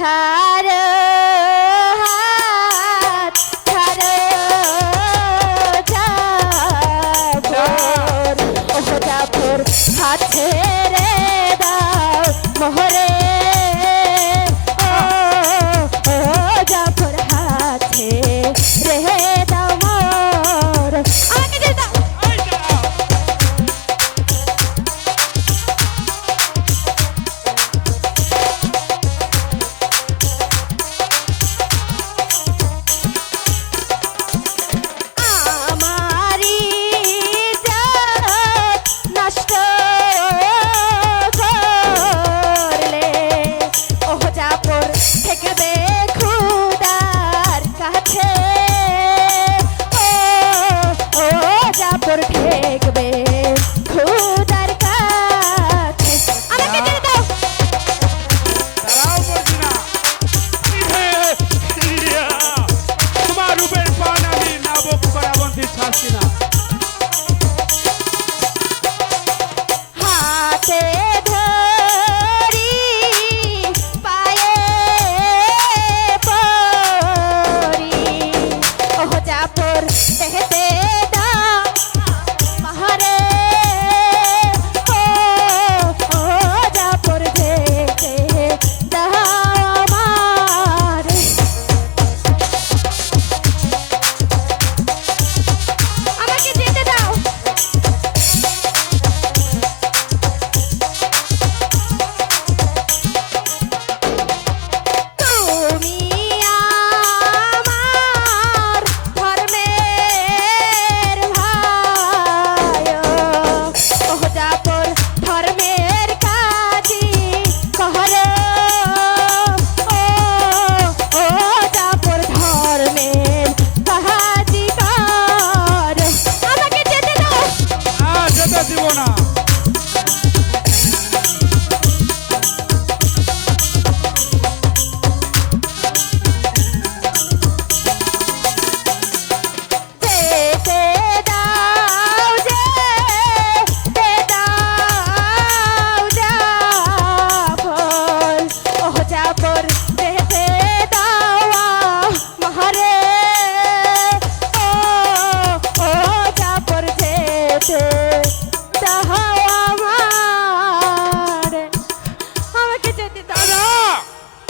ছাড়ো হাত ছাড়ো জাফর ও জাফর হাত ছেড়ে দাও মোহরে ও জাফর হাত ছেড়ে দাও মোর আমাকে দিয়ে দাও আমারি ইজ্জত নষ্ট করলে ও জাফর ঠেকবে খুদার কাছে ও জাফর ঠেকবে খুদার কাছে আমাকে দিয়ে দাও দাঁড়াও